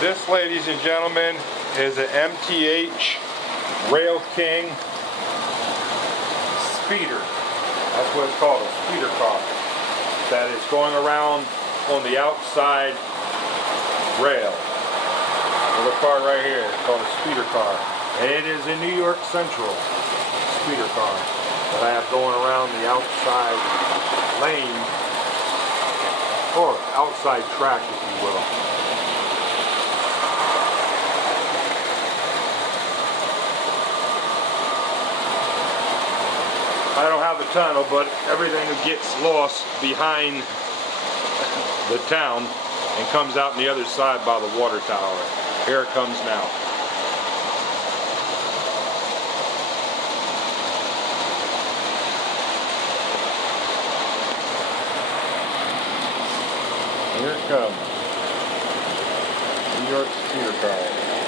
This, ladies and gentlemen, is an MTH Rail King speeder. That's what it's called, a speeder car. That is going around on the outside rail. Little car right here, it's called a speeder car. It is a New York Central speeder car that I have going around the outside lane, or outside track, if you will. I don't have the tunnel, but everything gets lost behind the town and comes out on the other side by the water tower. Here it comes now. Here it comes. New York speeder car.